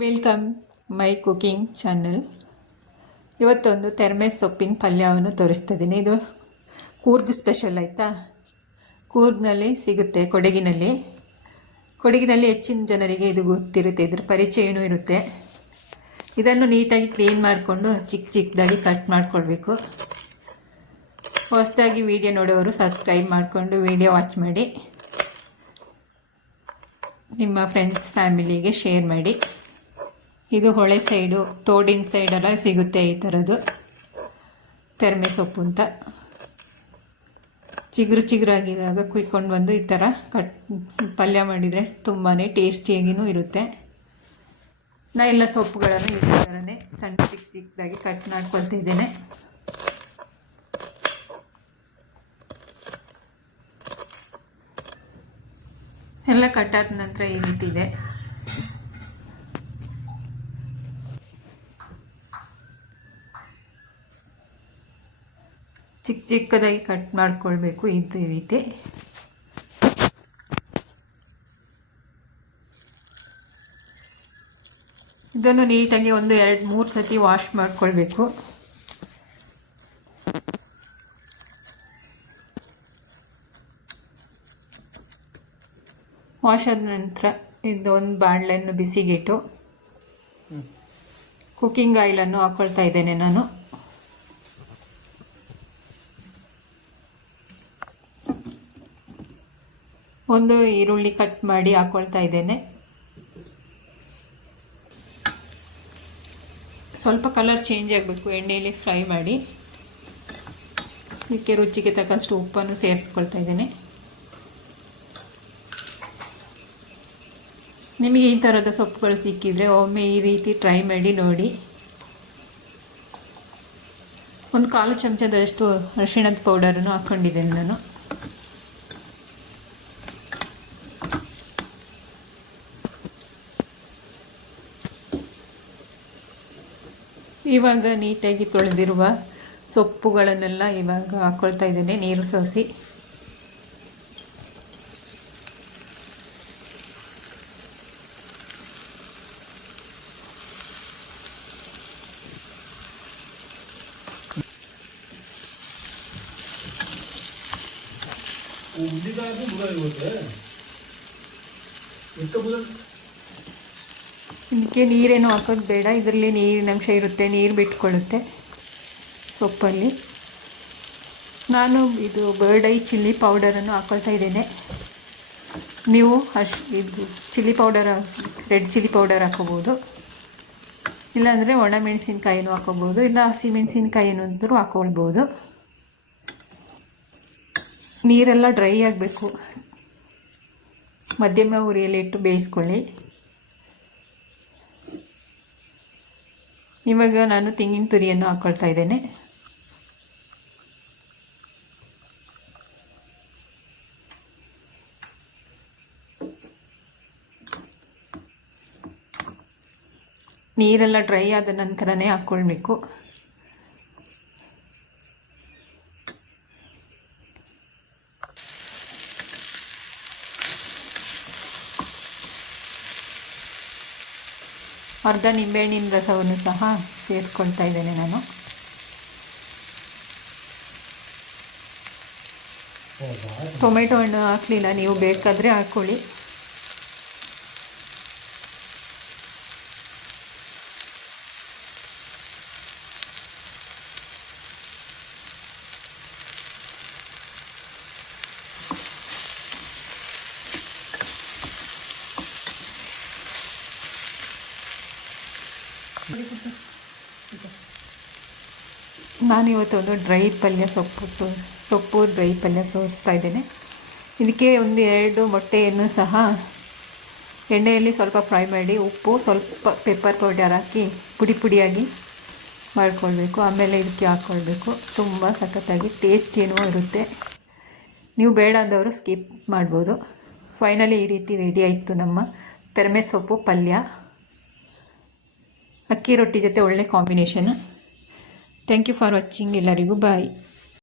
Welcome ಮೈ cooking channel. ಇವತ್ತೊಂದು ತೆರಮೆ ಸೊಪ್ಪಿನ ಪಲ್ಯವನ್ನು ತೋರಿಸ್ತಿದ್ದೀನಿ. ಇದು ಕೂರ್ಗ್ ಸ್ಪೆಷಲ್ ಆಯಿತಾ. ಕೂರ್ಗ್ನಲ್ಲಿ ಸಿಗುತ್ತೆ, ಕೊಡಗಿನಲ್ಲಿ ಹೆಚ್ಚಿನ ಜನರಿಗೆ ಇದು ಗೊತ್ತಿರುತ್ತೆ, ಇದ್ರ ಪರಿಚಯನೂ ಇರುತ್ತೆ. ಇದನ್ನು ನೀಟಾಗಿ ಕ್ಲೀನ್ ಮಾಡಿಕೊಂಡು ಚಿಕ್ಕದಾಗಿ ಕಟ್ ಮಾಡ್ಕೊಳ್ಬೇಕು. ಹೊಸದಾಗಿ ವಿಡಿಯೋ ನೋಡೋರು ಸಬ್ಸ್ಕ್ರೈಬ್ ಮಾಡಿಕೊಂಡು ವಿಡಿಯೋ ವಾಚ್ ಮಾಡಿ, ನಿಮ್ಮ ಫ್ರೆಂಡ್ಸ್ ಫ್ಯಾಮಿಲಿಗೆ ಶೇರ್ ಮಾಡಿ. ಇದು ಹೊಳೆ ಸೈಡು, ತೋಡಿನ ಸೈಡೆಲ್ಲ ಸಿಗುತ್ತೆ ಈ ಥರದ್ದು ತೆರಮೆ ಸೊಪ್ಪು ಅಂತ. ಚಿಗುರಾಗಿರುವಾಗ ಕುಯ್ಕೊಂಡು ಬಂದು ಈ ಥರ ಪಲ್ಯ ಮಾಡಿದರೆ ತುಂಬಾ ಟೇಸ್ಟಿಯಾಗಿಯೂ ಇರುತ್ತೆ. ನಾ ಎಲ್ಲ ಸೊಪ್ಪುಗಳನ್ನು ಈ ಥರನೇ ಸಣ್ಣ ಚಿಕ್ಕದಾಗಿ ಕಟ್ ಮಾಡ್ಕೊಳ್ತಾ ಇದ್ದೇನೆ. ಎಲ್ಲ ಕಟ್ಟಾದ ನಂತರ ಈ ರೀತಿ ಇದೆ. ಚಿಕ್ಕದಾಗಿ ಕಟ್ ಮಾಡ್ಕೊಳ್ಬೇಕು ಇದೇ ರೀತಿ. ಇದನ್ನು ನೀಟಾಗಿ ಒಂದು 2-3 ಸತಿ ವಾಶ್ ಮಾಡ್ಕೊಳ್ಬೇಕು. ವಾಶ್ ಆದ ನಂತರ ಇದೊಂದು ಬಾಣಲೆಯನ್ನು ಬಿಸಿಗಿಟ್ಟು ಕುಕ್ಕಿಂಗ್ ಆಯಿಲನ್ನು ಹಾಕ್ಕೊಳ್ತಾ ಇದ್ದೇನೆ ನಾನು. ಒಂದು ಈರುಳ್ಳಿ ಕಟ್ ಮಾಡಿ ಹಾಕ್ಕೊಳ್ತಾ ಇದ್ದೇನೆ. ಸ್ವಲ್ಪ ಕಲರ್ ಚೇಂಜ್ ಆಗಬೇಕು, ಎಣ್ಣೆಯಲ್ಲಿ ಫ್ರೈ ಮಾಡಿ. ಇದಕ್ಕೆ ರುಚಿಗೆ ತಕ್ಕಷ್ಟು ಉಪ್ಪನ್ನು ಸೇರಿಸ್ಕೊಳ್ತಾ ಇದ್ದೇನೆ. ನಿಮಗೆ ಈ ಥರದ ಸೊಪ್ಪುಗಳು ಸಿಕ್ಕಿದರೆ ಒಮ್ಮೆ ಈ ರೀತಿ ಟ್ರೈ ಮಾಡಿ ನೋಡಿ. ಒಂದು 1/4 ಚಮಚದಷ್ಟು ಅರಿಶಿಣದ ಪೌಡರನ್ನು ಹಾಕ್ಕೊಂಡಿದ್ದೇನೆ ನಾನು. ಇವಾಗ ನೀಟಾಗಿ ತೊಳೆದಿರುವ ಸೊಪ್ಪುಗಳನ್ನೆಲ್ಲ ಇವಾಗ ಹಾಕ್ಕೊಳ್ತಾ ಇದ್ದೇನೆ, ನೀರು ಸೋಸಿ. ಇದಕ್ಕೆ ನೀರೇನು ಹಾಕೋದು ಬೇಡ, ಇದರಲ್ಲಿ ನೀರಿನ ಅಂಶ ಇರುತ್ತೆ, ನೀರು ಬಿಟ್ಕೊಳ್ಳುತ್ತೆ ಸೊಪ್ಪಲ್ಲಿ. ನಾನು ಇದು ಬರ್ಡ್ ಐ ಚಿಲ್ಲಿ ಪೌಡರನ್ನು ಹಾಕ್ಕೊಳ್ತಾ ಇದ್ದೇನೆ. ನೀವು ಇದು chilli powder, red chilli powder ಹಾಕೋಬೋದು, ಇಲ್ಲಾಂದರೆ ಒಣಮೆಣಸಿನ್ಕಾಯಿನೂ ಹಾಕೋಬೋದು, ಇಲ್ಲ ಹಸಿಮೆಣಸಿನ್ಕಾಯಿನೂ ಅಂತೂ ಹಾಕ್ಕೊಳ್ಬೋದು. ನೀರೆಲ್ಲ ಡ್ರೈ ಆಗಬೇಕು, ಮಧ್ಯಮ ಉರಿಯಲ್ಲಿ ಇಟ್ಟು ಬೇಯಿಸ್ಕೊಳ್ಳಿ. ಇವಾಗ ನಾನು ತೆಂಗಿನ ತುರಿಯನ್ನು ಹಾಕ್ಕೊಳ್ತಾ ಇದ್ದೇನೆ. ನೀರೆಲ್ಲ ಡ್ರೈ ಆದ ನಂತರನೇ ಹಾಕ್ಕೊಳ್ಬೇಕು. ಅರ್ಧ ನಿಂಬೆಹಣ್ಣಿನ ರಸವನ್ನು ಸಹ ಸೇರಿಸ್ಕೊಳ್ತಾ ಇದ್ದೇನೆ ನಾನು. ಟೊಮೆಟೊ ಹಣ್ಣು ಹಾಕಲಿಲ್ಲ, ನೀವು ಬೇಕಾದರೆ ಹಾಕ್ಕೊಳ್ಳಿ. ನಾನಿವತ್ತೊಂದು ಡ್ರೈ ಪಲ್ಯ ಸೊಪ್ಪು ಡ್ರೈ ಪಲ್ಯ ಸೋಸ್ತಾ ಇದ್ದೇನೆ. ಇದಕ್ಕೆ 1-2 ಮೊಟ್ಟೆಯನ್ನು ಸಹ ಎಣ್ಣೆಯಲ್ಲಿ ಸ್ವಲ್ಪ ಫ್ರೈ ಮಾಡಿ, ಉಪ್ಪು ಸ್ವಲ್ಪ ಪೆಪ್ಪರ್ ಪೌಡರ್ ಹಾಕಿ ಪುಡಿಯಾಗಿ ಮಾಡಿಕೊಳ್ಬೇಕು. ಆಮೇಲೆ ಇದಕ್ಕೆ ಹಾಕ್ಕೊಳ್ಬೇಕು. ತುಂಬ ಸಖತ್ತಾಗಿ ಟೇಸ್ಟಿಯೂ ಇರುತ್ತೆ. ನೀವು ಬೇಡ ಅಂದವರು ಸ್ಕಿಪ್ ಮಾಡ್ಬೋದು. ಫೈನಲಿ ಈ ರೀತಿ ರೆಡಿ ಆಯಿತು ನಮ್ಮ ತೆರಮೆ ಸೊಪ್ಪು ಪಲ್ಯ. ಅಕ್ಕಿ ರೊಟ್ಟಿ ಜೊತೆ ಒಳ್ಳೆ combination. Thank you for watching. ಎಲ್ಲರಿಗೂ ಬಾಯ್.